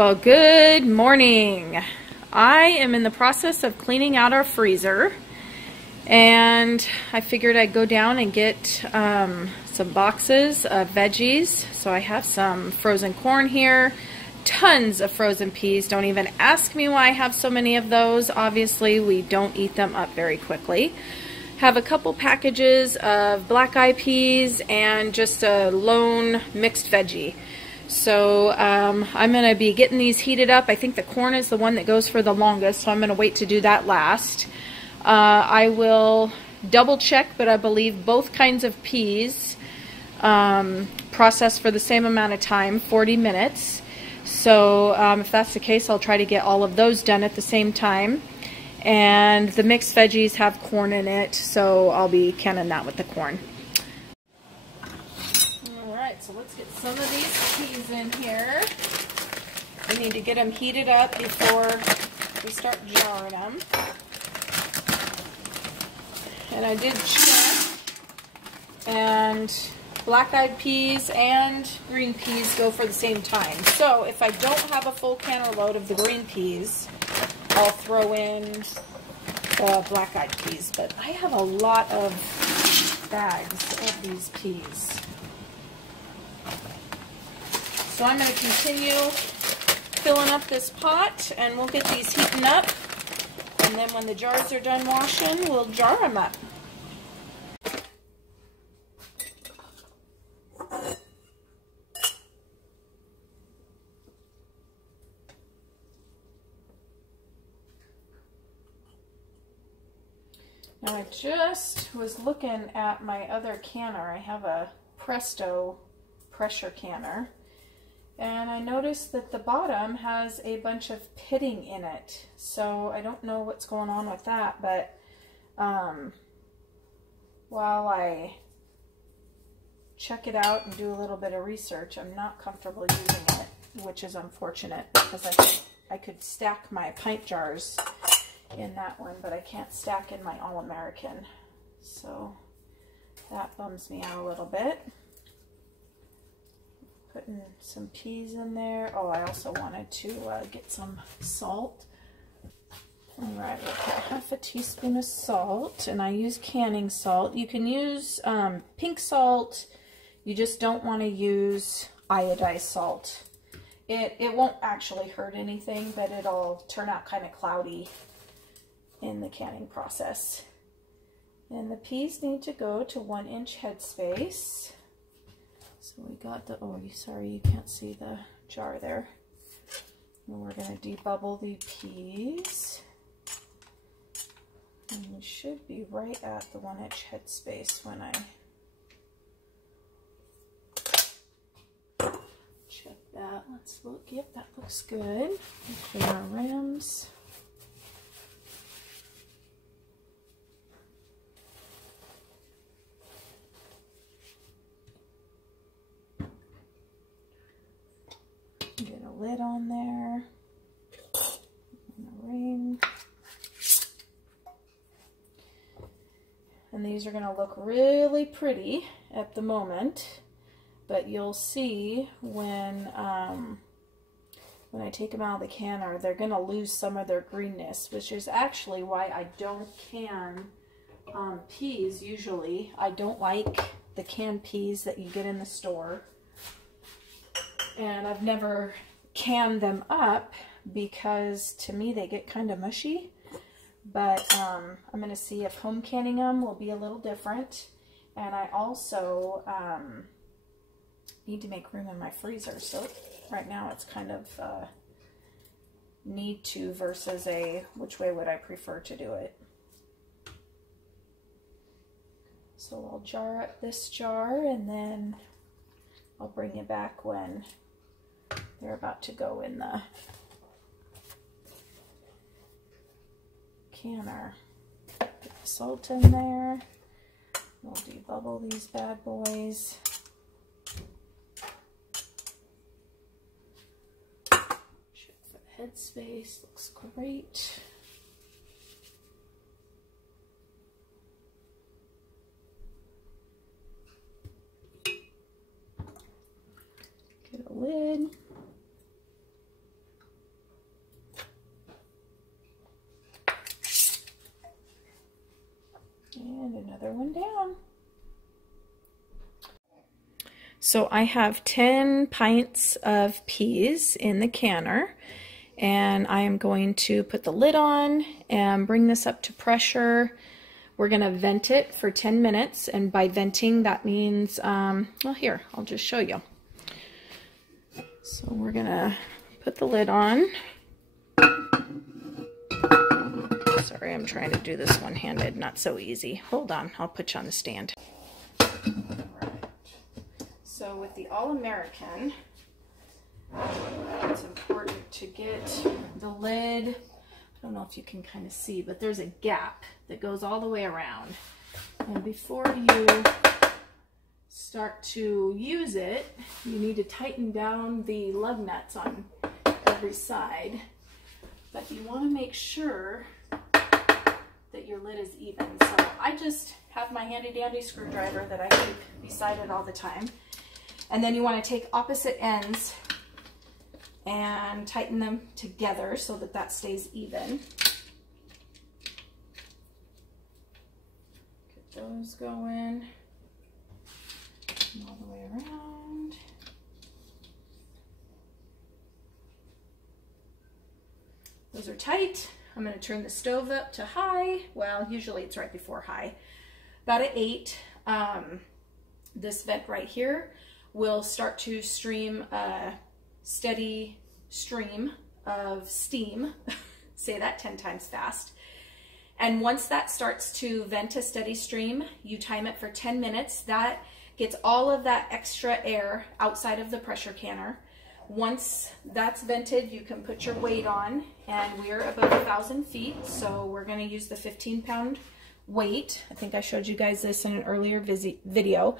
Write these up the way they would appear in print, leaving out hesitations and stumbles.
Well, good morning. I am in the process of cleaning out our freezer, and I figured I'd go down and get some boxes of veggies. So I have some frozen corn here, tons of frozen peas. Don't even ask me why I have so many of those. Obviously, we don't eat them up very quickly. Have a couple packages of black-eyed peas and just a lone mixed veggie. So I'm going to be getting these heated up. I think the corn is the one that goes for the longest, so I'm going to wait to do that last. I will double check, but I believe both kinds of peas process for the same amount of time, 40 minutes. So if that's the case, I'll try to get all of those done at the same time. And the mixed veggies have corn in it, so I'll be canning that with the corn. Alright, so let's get some of these peas in here. We need to get them heated up before we start jarring them. And I did check, and black-eyed peas and green peas go for the same time. So if I don't have a full canner load of the green peas, I'll throw in the black-eyed peas. But I have a lot of bags of these peas. So I'm going to continue filling up this pot, and we'll get these heating up. And then when the jars are done washing, we'll jar them up. Now I just was looking at my other canner. I have a Presto pressure canner. And I noticed that the bottom has a bunch of pitting in it. So I don't know what's going on with that, but while I check it out and do a little bit of research, I'm not comfortable using it, which is unfortunate because I could stack my pint jars in that one, but I can't stack in my All-American. So that bums me out a little bit. Putting some peas in there. Oh, I also wanted to get some salt. Alright, we'll put half a teaspoon of salt, and I use canning salt. You can use pink salt. You just don't want to use iodized salt. It won't actually hurt anything, but it'll turn out kind of cloudy in the canning process. And the peas need to go to 1-inch headspace. So we got the, oh, sorry, you can't see the jar there. And we're going to debubble the peas. And we should be right at the 1-inch headspace when I check that. Let's look. Yep, that looks good. Clear our rims. Get a lid on there, and a ring. And these are going to look really pretty at the moment, but you'll see when I take them out of the canner, they're going to lose some of their greenness, which is actually why I don't can peas usually. I don't like the canned peas that you get in the store. And I've never canned them up because to me they get kind of mushy. But I'm going to see if home canning them will be a little different. And I also need to make room in my freezer. So right now it's kind of need to versus a which way would I prefer to do it. So I'll jar up this jar, and then I'll bring it back when they're about to go in the canner. Put the salt in there. We'll debubble these bad boys. Check for the headspace. Looks great. Get a lid. And another one down. So I have 10 pints of peas in the canner, and I am going to put the lid on and bring this up to pressure. We're going to vent it for 10 minutes, and by venting that means, well, here, I'll just show you. So we're going to put the lid on. Sorry, I'm trying to do this one-handed, not so easy. Hold on, I'll put you on the stand. So with the All-American, it's important to get the lid, I don't know if you can kind of see, but there's a gap that goes all the way around. And before you start to use it, you need to tighten down the lug nuts on every side. But you want to make sure that your lid is even. So I just have my handy dandy screwdriver that I keep beside it all the time. And then you want to take opposite ends and tighten them together so that that stays even. Get those going all the way around. Those are tight. I'm going to turn the stove up to high. Well, usually it's right before high. About at 8. This vent right here will start to stream a steady stream of steam. Say that 10 times fast. And once that starts to vent a steady stream, you time it for 10 minutes. That gets all of that extra air outside of the pressure canner. Once that's vented, you can put your weight on, and we're above 1,000 feet, so we're going to use the 15-pound weight. I think I showed you guys this in an earlier video.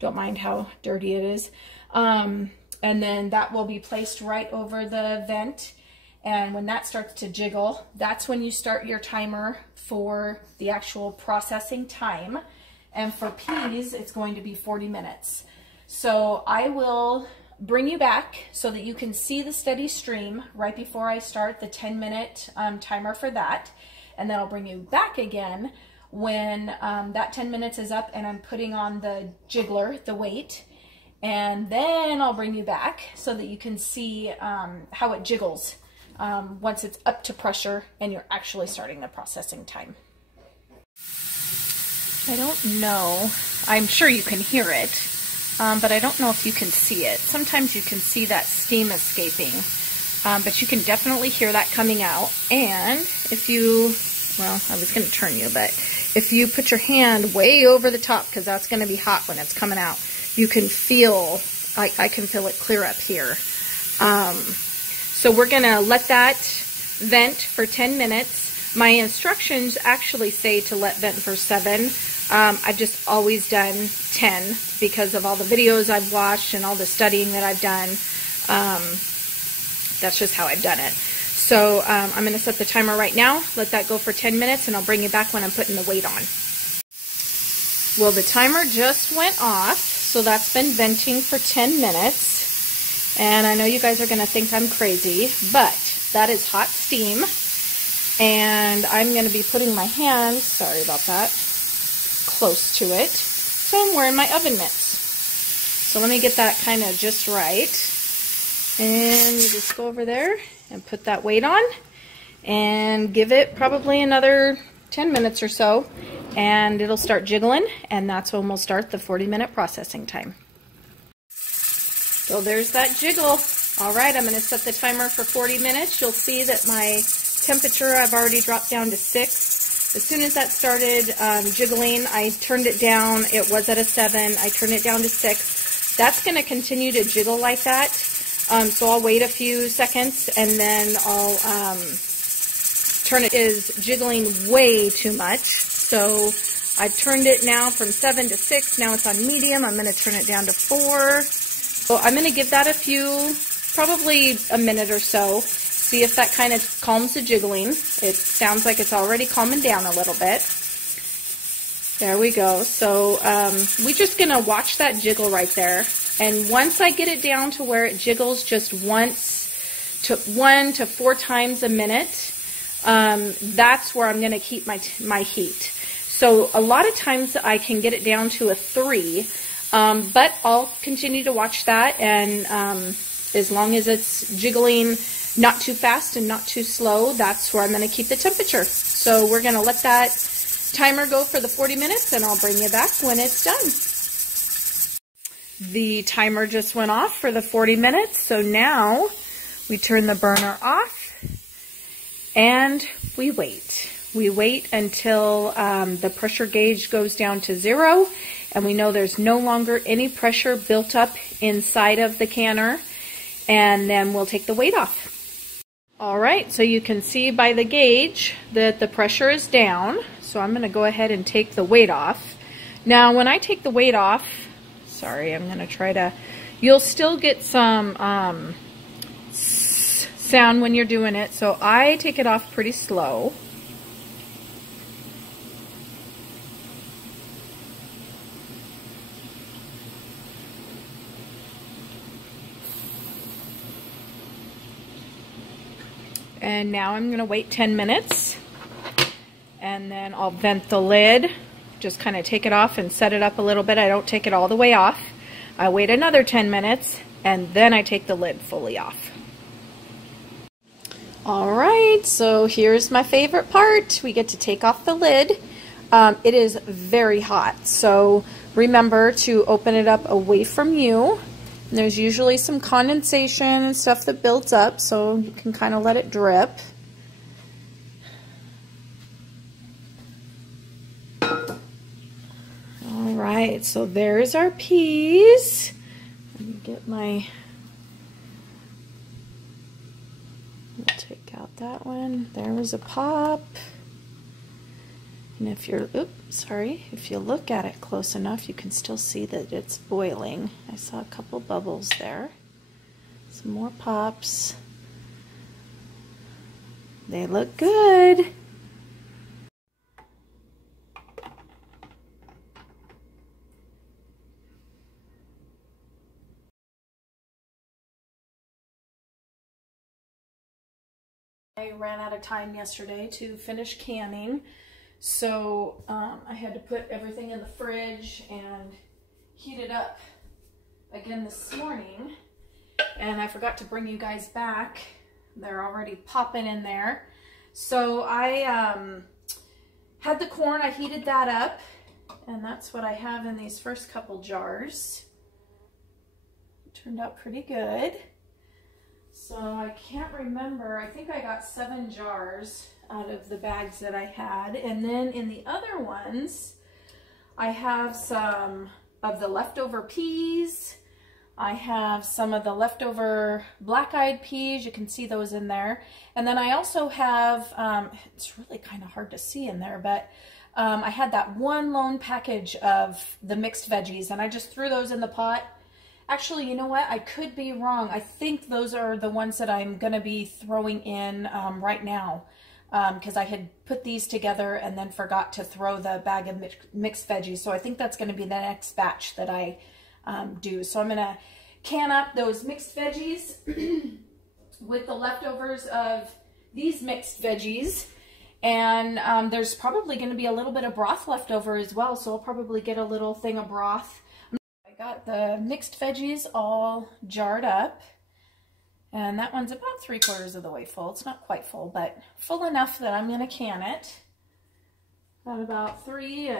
Don't mind how dirty it is. And then that will be placed right over the vent, and when that starts to jiggle, that's when you start your timer for the actual processing time. And for peas, it's going to be 40 minutes. So I will bring you back so that you can see the steady stream right before I start the 10-minute timer for that. And then I'll bring you back again when that 10 minutes is up and I'm putting on the jiggler, the weight. And then I'll bring you back so that you can see how it jiggles once it's up to pressure and you're actually starting the processing time. I don't know, I'm sure you can hear it. But I don't know if you can see it. Sometimes you can see that steam escaping, but you can definitely hear that coming out. And if you, well, I was going to turn you, but if you put your hand way over the top, because that's going to be hot when it's coming out, you can feel, I can feel it clear up here. So we're going to let that vent for 10 minutes. My instructions actually say to let vent for 7. I've just always done 10 because of all the videos I've watched and all the studying that I've done. That's just how I've done it. So I'm going to set the timer right now, let that go for 10 minutes, and I'll bring you back when I'm putting the weight on. Well, the timer just went off, so that's been venting for 10 minutes. And I know you guys are going to think I'm crazy, but that is hot steam. And I'm going to be putting my hands, sorry about that, close to it. So I'm wearing my oven mitts. So let me get that kind of just right. And you just go over there and put that weight on and give it probably another 10 minutes or so, and it'll start jiggling, and that's when we'll start the 40-minute processing time. So there's that jiggle. All right, I'm going to set the timer for 40 minutes. You'll see that my temperature I've already dropped down to 6. As soon as that started jiggling, I turned it down. It was at a 7. I turned it down to 6. That's going to continue to jiggle like that. So I'll wait a few seconds, and then I'll turn it. Is jiggling way too much. So I turned it now from 7 to 6. Now it's on medium. I'm going to turn it down to 4. So I'm going to give that a few, probably a minute or so. See if that kind of calms the jiggling. It sounds like it's already calming down a little bit. There we go. So we're just going to watch that jiggle right there. And once I get it down to where it jiggles just once to 1 to 4 times a minute, that's where I'm going to keep my heat. So a lot of times I can get it down to a 3, but I'll continue to watch that, and as long as it's jiggling not too fast and not too slow, that's where I'm going to keep the temperature. So we're going to let that timer go for the 40 minutes, and I'll bring you back when it's done. The timer just went off for the 40 minutes, so now we turn the burner off and we wait. We wait until the pressure gauge goes down to 0, and we know there's no longer any pressure built up inside of the canner, and then we'll take the weight off. All right, so you can see by the gauge that the pressure is down, so I'm going to go ahead and take the weight off. Now, when I take the weight off, sorry, I'm going to try to, you'll still get some sound when you're doing it, so I take it off pretty slow. And now I'm going to wait 10 minutes, and then I'll vent the lid, just kind of take it off and set it up a little bit. I don't take it all the way off. I wait another 10 minutes, and then I take the lid fully off. All right, so here's my favorite part. We get to take off the lid. It is very hot, so remember to open it up away from you. And there's usually some condensation and stuff that builds up, so you can kind of let it drip. All right, so there's our peas. Let me get my, we'll take out that one. There was a pop. And if you're, if you look at it close enough, you can still see that it's boiling. I saw a couple bubbles there. Some more pops. They look good. I ran out of time yesterday to finish canning. So I had to put everything in the fridge and heat it up again this morning. And I forgot to bring you guys back. They're already popping in there. So I had the corn, I heated that up. And that's what I have in these first couple jars. It turned out pretty good. So I can't remember, I think I got 7 jars out of the bags that I had. And then in the other ones, I have some of the leftover peas. I have some of the leftover black-eyed peas. You can see those in there. And then I also have, it's really kind of hard to see in there, but I had that one lone package of the mixed veggies, and I just threw those in the pot. Actually, you know what? I could be wrong. I think those are the ones that I'm going to be throwing in right now. Because I had put these together and then forgot to throw the bag of mixed veggies. So I think that's going to be the next batch that I do. So I'm going to can up those mixed veggies with the leftovers of these mixed veggies. And there's probably going to be a little bit of broth left over as well. So I'll probably get a little thing of broth. I got the mixed veggies all jarred up. And that one's about 3/4 of the way full. It's not quite full, but full enough that I'm going to can it. Got about 3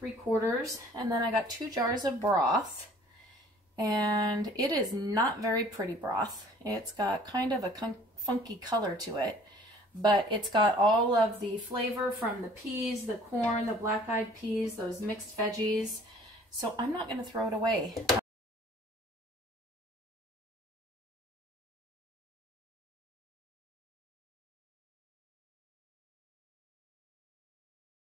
3/4. And then I got 2 jars of broth. And it is not very pretty broth. It's got kind of a funky color to it. But it's got all of the flavor from the peas, the corn, the black-eyed peas, those mixed veggies. So I'm not going to throw it away.